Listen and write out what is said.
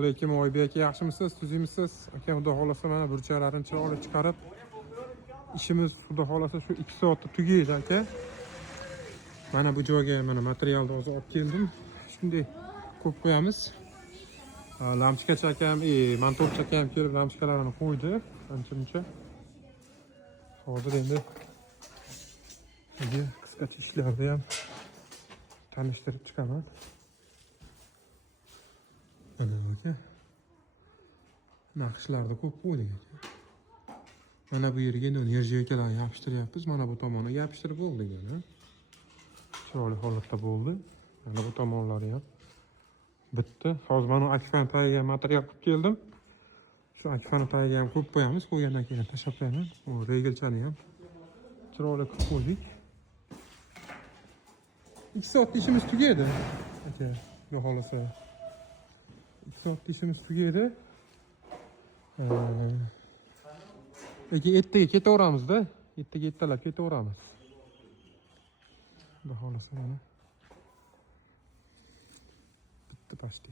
alaykum Oybek aka, yaxshimisiz, tuzimisiz? Aka, xudo xolasa mana burchaklarini chiroyli chiqarib, ishimiz xudo xolasa shu 2 soatda tugaydi aka. Mana bu joyga mana materialni hozir olib keldim. Shunday ko'p qo'yamiz. Lampochkachi akam, montorchi akam kelib lampochkalarini qo'ydi. Ancha-muncha. Hozir endi qisqacha ishlarni ham tanishtirib chiqaman. Mana aka. Naqshlarni ko'p qo'ydik aka. Mana bu yerga endi nержавейкаlarni yopishtiryapmiz. Mana bu tomoniga yopishtirib bo'ldik yana. Chiroyli holatda bo'ldi. Mana bu tomonlari ham bitti. Hozir mana akfan tagiga material qilib keldim. Shu akfan tagiga ham ko'p qo'yamiz. Qo'ygandan keyin tashlab qo'yaman. U regelchani ham chiroyli qilib qo'ydik. 2 soat ishimiz tugaydi. Aka, xudo xolasa 2 soat ishimiz tugaydi. Ertaga ketaveramizda. Ertaga ertalab ketaveramiz. Xudo xolasa mana bitti pashti.